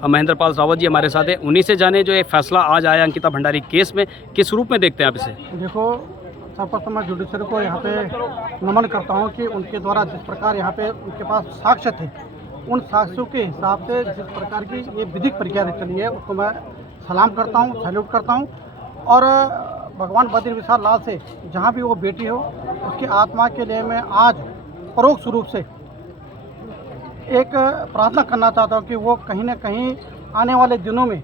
महेंद्र पाल रावत जी हमारे साथ हैं। उन्हीं से जाने जो ये फैसला आज आया अंकिता भंडारी केस में, किस रूप में देखते हैं आप इसे? देखो, सर्वप्रथम मैं जुडिशरी को यहाँ पे नमन करता हूँ कि उनके द्वारा जिस प्रकार यहाँ पे उनके पास साक्ष्य थे, उन साक्ष्यों के हिसाब से जिस प्रकार की ये विधिक प्रक्रिया चली है उसको मैं सलाम करता हूँ, सैल्यूट करता हूँ। और भगवान बद्री विशाल लाल से जहाँ भी वो बेटी हो उसकी आत्मा के लिए मैं आज परोक्ष रूप से एक प्रार्थना करना चाहता हूँ कि वो कहीं ना कहीं आने वाले दिनों में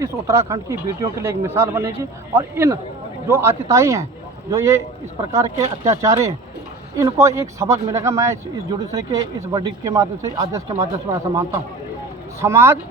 इस उत्तराखंड की बेटियों के लिए एक मिसाल बनेगी। और इन जो आतिताई हैं, जो ये इस प्रकार के अत्याचारी हैं, इनको एक सबक मिलेगा। मैं इस जुडिशरी के इस वर्डिक्ट के माध्यम से, आदेश के माध्यम से मैं ऐसा मानता हूँ। समाज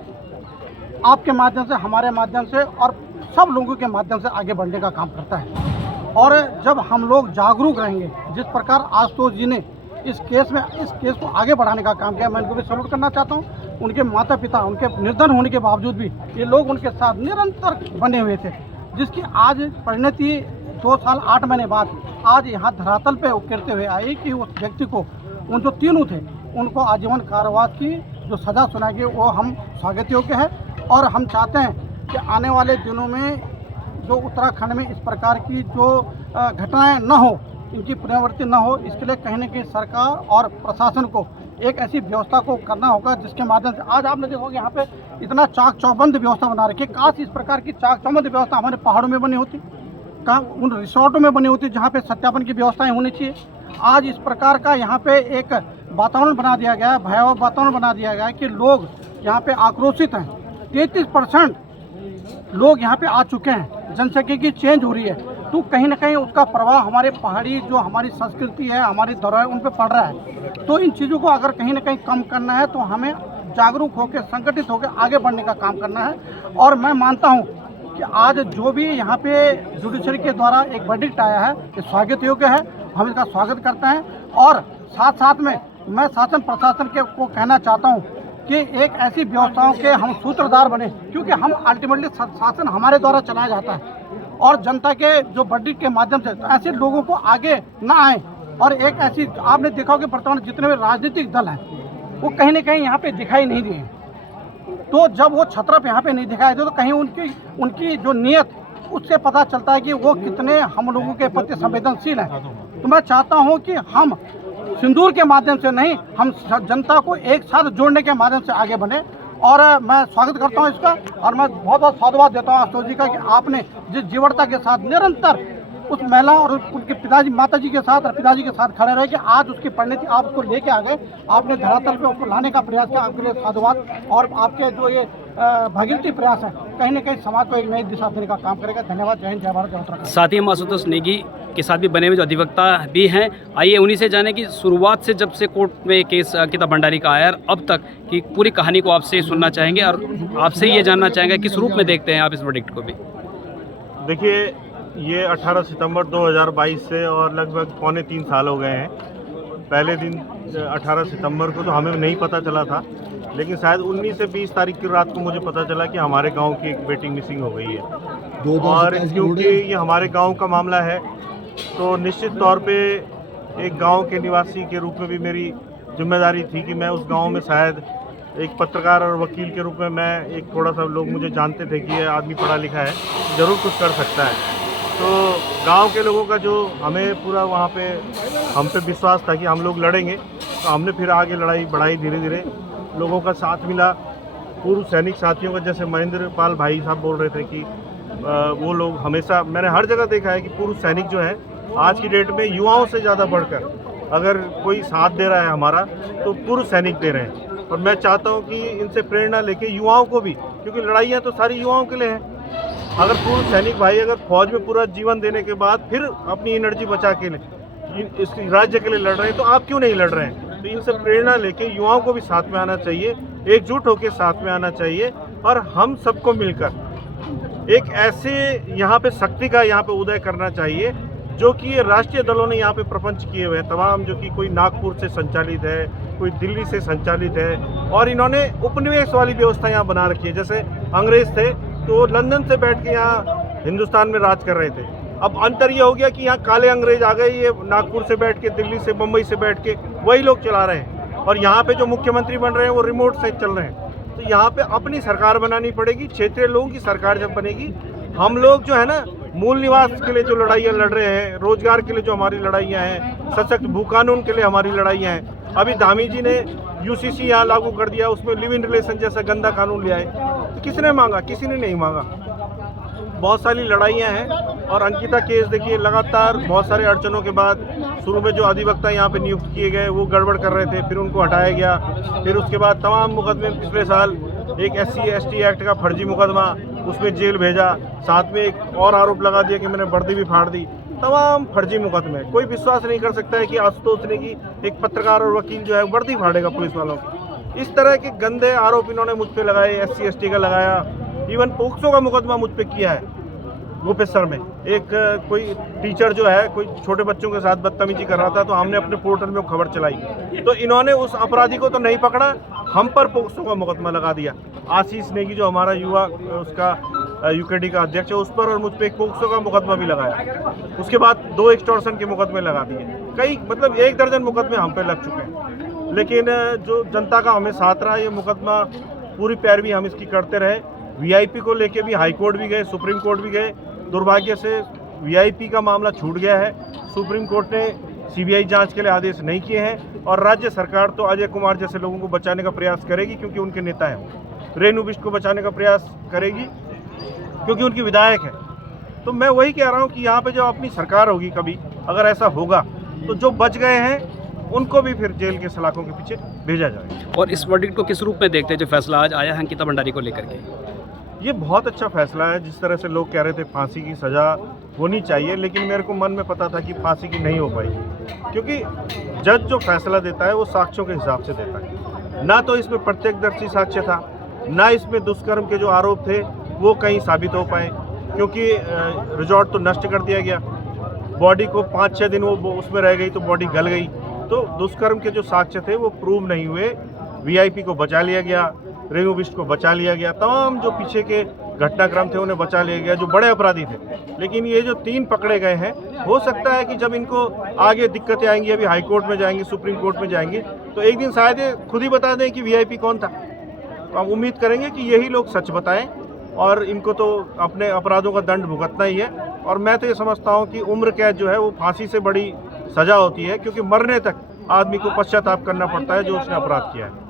आपके माध्यम से, हमारे माध्यम से और सब लोगों के माध्यम से आगे बढ़ने का काम करता है। और जब हम लोग जागरूक रहेंगे, जिस प्रकार आशुतोष जी ने इस केस को आगे बढ़ाने का काम किया, मैं इनको भी सैल्यूट करना चाहता हूँ। उनके माता पिता, उनके निर्धन होने के बावजूद भी ये लोग उनके साथ निरंतर बने हुए थे, जिसकी आज परिणति 2 साल 8 महीने बाद आज यहाँ धरातल पे उकेरते हुए आई कि उस व्यक्ति को, उन जो तीनों थे, उनको आजीवन कारावास की जो सज़ा सुनाई गई वो हम स्वागत योग्य है। और हम चाहते हैं कि आने वाले दिनों में जो उत्तराखंड में इस प्रकार की जो घटनाएं न हो, इनकी पुनरावृत्ति न हो, इसके लिए कहीं न कहीं सरकार और प्रशासन को एक ऐसी व्यवस्था को करना होगा जिसके माध्यम से आज आपने देखोगे यहाँ पे इतना चाक चौबंद व्यवस्था बना रखी है। काश इस प्रकार की चाक चौबंद व्यवस्था हमारे पहाड़ों में बनी होती, कहाँ उन रिसोर्टों में बनी होती जहाँ पे सत्यापन की व्यवस्थाएं होनी चाहिए। आज इस प्रकार का यहाँ पे एक वातावरण बना दिया गया है, भयावह वातावरण बना दिया गया है कि लोग यहाँ पे आक्रोशित हैं। 33% लोग यहाँ पे आ चुके हैं, जनसंख्या की चेंज हो रही है, तो कहीं ना कहीं उसका प्रभाव हमारे पहाड़ी जो हमारी संस्कृति है, हमारी धरोहर है, उन पर पड़ रहा है। तो इन चीज़ों को अगर कहीं ना कहीं कम करना है तो हमें जागरूक होकर, संगठित होकर आगे बढ़ने का काम करना है। और मैं मानता हूँ कि आज जो भी यहाँ पे जुडिशरी के द्वारा एक वर्डिक्ट आया है, ये स्वागत योग्य है, हम इसका स्वागत करते हैं। और साथ साथ में मैं शासन प्रशासन के को कहना चाहता हूँ कि एक ऐसी व्यवस्थाओं के हम सूत्रधार बने, क्योंकि हम अल्टीमेटली शासन हमारे द्वारा चलाया जाता है और जनता के जो वर्डिक्ट के माध्यम से, तो ऐसे लोगों को आगे ना आए। और एक ऐसी आपने देखा होगा वर्तमान जितने भी राजनीतिक दल हैं वो कहीं ना कहीं यहाँ पे दिखाई नहीं दिए। तो जब वो छत्रप यहाँ पे नहीं दिखाई दे तो कहीं उनकी जो नीयत, उससे पता चलता है कि वो कितने हम लोगों के प्रति संवेदनशील हैं। तो मैं चाहता हूँ कि हम सिंदूर के माध्यम से नहीं, हम जनता को एक साथ जोड़ने के माध्यम से आगे बढ़े। और मैं स्वागत करता हूँ इसका, और मैं बहुत बहुत साधुवाद देता हूँ आशुतोष जी का कि आपने जिस जीवटता के साथ निरंतर उस महिला और उनके पिताजी, माताजी के साथ और पिताजी के साथ खड़े रहे कि आज उसकी परिणति आप उसको लेके आ गए, आपने धरातल पे उसको लाने का प्रयास किया, आपके लिए साधुवाद। और आपके जो ये भगीरथी प्रयास है कहीं ना कहीं समाज को एक नई दिशा देने का काम करेगा। धन्यवाद। जय हिंद, जय भारत, जय उत्तराखंड। साथ ही हम आशुतोष नेगी के साथ भी बने हुए जो अधिवक्ता भी हैं, आइए उन्हीं से जाने कि शुरुआत से जब से कोर्ट में केस अंकिता भंडारी का आया अब तक की पूरी कहानी को आपसे सुनना चाहेंगे और आपसे ये जानना चाहेंगे किस रूप में देखते हैं आप इस वर्डिक्ट को भी। देखिए, ये 18 सितंबर 2022 से और लगभग पौने 3 साल हो गए हैं। पहले दिन 18 सितंबर को तो हमें नहीं पता चला था, लेकिन शायद 19 से 20 तारीख की रात को मुझे पता चला कि हमारे गांव की एक बेटी मिसिंग हो गई है। और क्योंकि ये हमारे गांव का मामला है तो निश्चित तौर पे एक गांव के निवासी के रूप में भी मेरी जिम्मेदारी थी कि मैं उस गांव में शायद एक पत्रकार और वकील के रूप में मैं एक थोड़ा सा, लोग मुझे जानते थे कि ये आदमी पढ़ा लिखा है, ज़रूर कुछ कर सकता है। तो गांव के लोगों का जो हमें पूरा वहाँ पे हम पे विश्वास था कि हम लोग लड़ेंगे, तो हमने फिर आगे लड़ाई बढ़ाई, धीरे धीरे लोगों का साथ मिला। पूर्व सैनिक साथियों का, जैसे महेंद्र पाल भाई साहब बोल रहे थे कि वो लोग हमेशा, मैंने हर जगह देखा है कि पूर्व सैनिक जो है आज की डेट में युवाओं से ज़्यादा बढ़कर अगर कोई साथ दे रहा है हमारा तो पूर्व सैनिक दे रहे हैं। और मैं चाहता हूँ कि इनसे प्रेरणा लेके युवाओं को भी, क्योंकि लड़ाइयाँ तो सारी युवाओं के लिए हैं, अगर पूर्व सैनिक भाई अगर फौज में पूरा जीवन देने के बाद फिर अपनी एनर्जी बचा के इस राज्य के लिए लड़ रहे हैं तो आप क्यों नहीं लड़ रहे हैं। तो इनसे प्रेरणा लेके युवाओं को भी साथ में आना चाहिए, एकजुट होकर साथ में आना चाहिए और हम सबको मिलकर एक ऐसे यहाँ पे शक्ति का यहाँ पे उदय करना चाहिए जो कि ये राष्ट्रीय दलों ने यहाँ पे प्रपंच किए हुए हैं तमाम, जो कि कोई नागपुर से संचालित है, कोई दिल्ली से संचालित है, और इन्होंने उपनिवेश वाली व्यवस्था यहाँ बना रखी है। जैसे अंग्रेज थे तो लंदन से बैठ के यहाँ हिंदुस्तान में राज कर रहे थे। अब अंतर ये हो गया कि यहाँ काले अंग्रेज आ गए, ये नागपुर से बैठ के, दिल्ली से, मुंबई से बैठ के वही लोग चला रहे हैं, और यहाँ पे जो मुख्यमंत्री बन रहे हैं वो रिमोट से चल रहे हैं। तो यहाँ पे अपनी सरकार बनानी पड़ेगी। क्षेत्रीय लोगों की सरकार जब बनेगी, हम लोग जो है ना मूल निवास के लिए जो लड़ाइयाँ लड़ रहे हैं, रोजगार के लिए जो हमारी लड़ाइयाँ हैं, सशक्त भू कानून के लिए हमारी लड़ाइयाँ हैं। अभी धामी जी ने यूसीसी यहाँ लागू कर दिया, उसमें लिव इन रिलेशन जैसा गंदा कानून ले आए, तो किसने मांगा? किसी ने नहीं मांगा। बहुत सारी लड़ाइयाँ हैं। और अंकिता केस देखिए, लगातार बहुत सारे अड़चनों के बाद शुरू में जो अधिवक्ता यहाँ पे नियुक्त किए गए वो गड़बड़ कर रहे थे, फिर उनको हटाया गया। फिर उसके बाद तमाम मुकदमे, पिछले साल एक SC/ST एक्ट का फर्जी मुकदमा, उसमें जेल भेजा, साथ में एक और आरोप लगा दिया कि मैंने वर्दी भी फाड़ दी। तमाम फर्जी मुकदमे। कोई विश्वास नहीं कर सकता है कि आशुतोष नेगी एक पत्रकार और वकील जो है वर्दी फाड़ेगा पुलिस वालों की। इस तरह के गंदे आरोप इन्होंने मुझ पे लगाए, SC/ST का लगाया, इवन पोक्सो का मुकदमा मुझ पे किया है गोपेश्वर में। एक कोई टीचर जो है कोई छोटे बच्चों के साथ बदतमीजी कर रहा था, तो हमने अपने पोर्टल में वो खबर चलाई, तो इन्होंने उस अपराधी को तो नहीं पकड़ा, हम पर पोक्सो का मुकदमा लगा दिया। आशीष नेगी जो हमारा युवा उसका UKD का अध्यक्ष है, उस पर और मुझ पर एक पोक्सो का मुकदमा भी लगाया। उसके बाद 2 एक्सटॉर्शन के मुकदमे लगा दिए। कई मतलब 1 दर्जन मुकदमे हम पे लग चुके हैं। लेकिन जो जनता का हमें साथ रहा, ये मुकदमा पूरी पैरवी हम इसकी करते रहे। VIP को लेके भी हाई कोर्ट भी गए, सुप्रीम कोर्ट भी गए। दुर्भाग्य से VIP का मामला छूट गया है। सुप्रीम कोर्ट ने CBI जांच के लिए आदेश नहीं किए हैं, और राज्य सरकार तो अजय कुमार जैसे लोगों को बचाने का प्रयास करेगी क्योंकि उनके नेता हैं। रेणु बिष्ट को बचाने का प्रयास करेगी क्योंकि उनकी विधायक है। तो मैं वही कह रहा हूँ कि यहाँ पे जो अपनी सरकार होगी, कभी अगर ऐसा होगा तो जो बच गए हैं उनको भी फिर जेल के सलाखों के पीछे भेजा जाएगा। और इस वर्डिक्ट को किस रूप में देखते हैं जो फैसला आज आया है अंकिता भंडारी को लेकर के? ये बहुत अच्छा फैसला है। जिस तरह से लोग कह रहे थे फांसी की सज़ा होनी चाहिए, लेकिन मेरे को मन में पता था कि फांसी की नहीं हो पाएगी, क्योंकि जज जो फैसला देता है वो साक्ष्यों के हिसाब से देता है। ना तो इसमें प्रत्यक्षदर्शी साक्ष्य था, ना इसमें दुष्कर्म के जो आरोप थे वो कहीं साबित हो पाए, क्योंकि रिजॉर्ट तो नष्ट कर दिया गया। बॉडी को 5-6 दिन वो उसमें रह गई तो बॉडी गल गई। तो दुष्कर्म के जो साक्ष्य थे वो प्रूव नहीं हुए। VIP को बचा लिया गया, रेणु बिष्ट को बचा लिया गया, तमाम जो पीछे के घटनाक्रम थे उन्हें बचा लिया गया जो बड़े अपराधी थे। लेकिन ये जो 3 पकड़े गए हैं, हो सकता है कि जब इनको आगे दिक्कतें आएंगी, अभी हाई कोर्ट में जाएंगे, सुप्रीम कोर्ट में जाएंगे, तो एक दिन शायद ये खुद ही बता दें कि VIP कौन था। तो हम उम्मीद करेंगे कि यही लोग सच बताएं, और इनको तो अपने अपराधों का दंड भुगतना ही है। और मैं तो ये समझता हूँ कि उम्र कैद जो है वो फांसी से बड़ी सज़ा होती है, क्योंकि मरने तक आदमी को पश्चाताप करना पड़ता है जो उसने अपराध किया है।